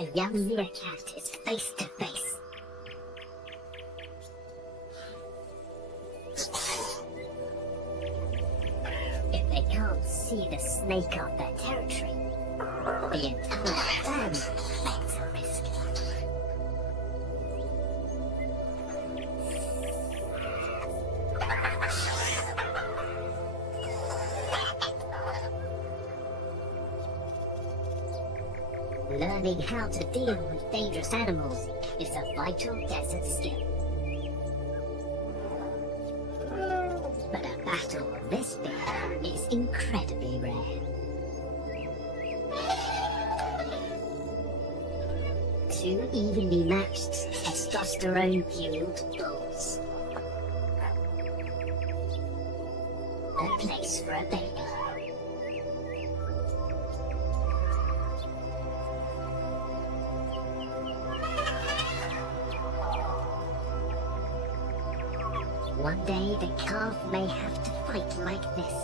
A young meerkat is face to face. If they can't see the snake off their territory, the entire band is a risk. Learning how to deal with dangerous animals is a vital desert skill. But a battle this big is incredibly rare. Two evenly matched, testosterone-fueled bulls. A place for a baby. One day the calf may have to fight like this.